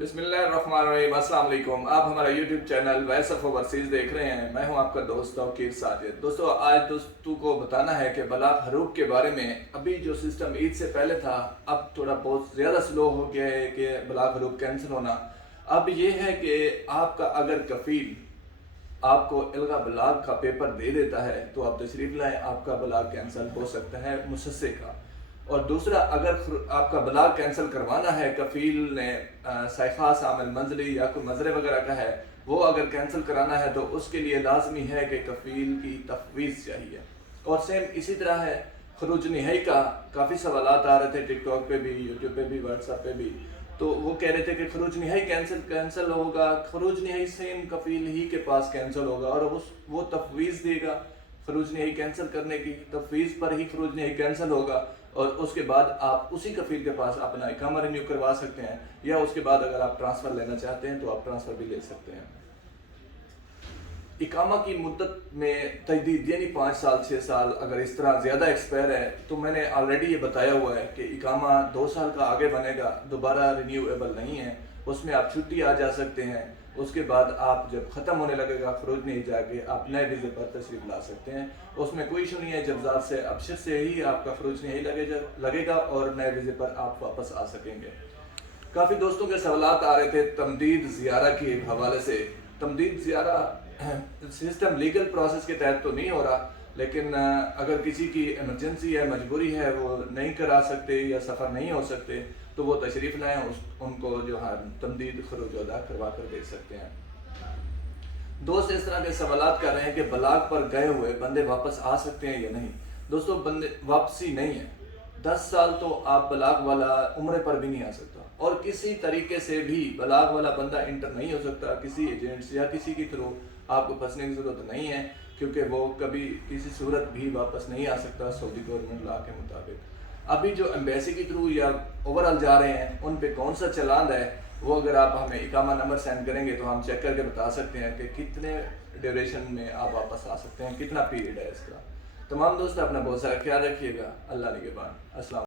बिस्मिल्लाहिर्रहमानिर्रहीम। अस्सलाम वालेकुम। आप हमारा YouTube channel voice of overseas देख रहे हैं। मैं हूं आपका दोस्त तौकीर साजिद। दोस्तों, आज दोस्तों को बताना है कि बलाग हरूफ के बारे में। अभी जो सिस्टम ईद से पहले था, अब थोड़ा बहुत ज़्यादा स्लो हो गया है कि बलाग हरूफ कैंसिल होना। अब ये है कि आपका अगर कफ़ील आपको इल्गा बलाग का पेपर दे देता है तो आप तशरीफ़ लाएँ, आपका बलाग कैंसिल हो सकता है मुसस्से का। और दूसरा, अगर आपका बलाग कैंसिल करवाना है, कफ़ील ने साइखास आमिल मंजली या कोई मजरे वगैरह का है, वो अगर कैंसिल कराना है तो उसके लिए लाजमी है कि कफ़ील की तफवीज़ चाहिए। और सेम इसी तरह है खरूज निहाई का। काफ़ी सवालात आ रहे थे टिकटॉक पे भी, यूट्यूब पे भी, व्हाट्सएप पे भी। तो वो कह रहे थे कि खरूज निहाई कैंसिल होगा। खरूज निहाई सेम कफ़ील ही के पास कैंसिल होगा और वो तफवीज़ देगा खरूज निहाई कैंसिल करने की। तफवीज़ पर ही खरूज निहाई कैंसिल होगा और उसके बाद आप उसी कफ़ील के पास अपना इकामा रिन्यू करवा सकते हैं, या उसके बाद अगर आप ट्रांसफ़र लेना चाहते हैं तो आप ट्रांसफ़र भी ले सकते हैं। इकामा की मुद्दत में तजदीद यानी 5 साल 6 साल अगर इस तरह ज़्यादा एक्सपायर है तो मैंने ऑलरेडी ये बताया हुआ है कि इकामा 2 साल का आगे बनेगा, दोबारा रिन्यूएबल नहीं है। उसमें आप छुट्टी आ जा सकते हैं। उसके बाद आप जब ख़त्म होने लगेगा खरूज नहीं जाके आप नए वीज़े पर तशरीफ़ ला सकते हैं। उसमें कोई इशू नहीं है। जब्ज़ात से अबशर से ही आपका खरूज नहीं लगेगा और नए वीज़े पर आप वापस आ सकेंगे। काफ़ी दोस्तों के सवालात आ रहे थे तमदीद ज़ियारा के हवाले से। तमदीद ज़ियारा सिस्टम लीगल प्रोसेस के तहत तो नहीं हो रहा, लेकिन अगर किसी की इमरजेंसी है, मजबूरी है, वो नहीं करा सकते या सफ़र नहीं हो सकते तो वो तशरीफ़ लाएँ, उनको जो है तमदीद खरूज अदा करवा कर दे सकते हैं। दोस्त इस तरह के सवालात कर रहे हैं कि बलाग पर गए हुए बंदे वापस आ सकते हैं या नहीं। दोस्तों, बंदे वापसी नहीं है। 10 साल तो आप बलाग वाला उम्र पर भी नहीं आ सकता, और किसी तरीके से भी बलाग वाला बंदा इंटर नहीं हो सकता। किसी एजेंट से या किसी के थ्रू आपको फंसने की ज़रूरत नहीं है, क्योंकि वो कभी किसी सूरत भी वापस नहीं आ सकता सऊदी गवर्नमेंट लॉ के मुताबिक। अभी जो एम्बेसी के थ्रू या ओवरऑल जा रहे हैं उन पे कौन सा चलान है, वो अगर आप हमें इकामा नंबर सेंड करेंगे तो हम चेक करके बता सकते हैं कि कितने ड्यूरेशन में आप वापस आ सकते हैं, कितना पीरियड है इसका। तमाम दोस्त अपना बहुत सारा ख्याल रखिएगा। अल्लाह निगहबान। अस्सलाम।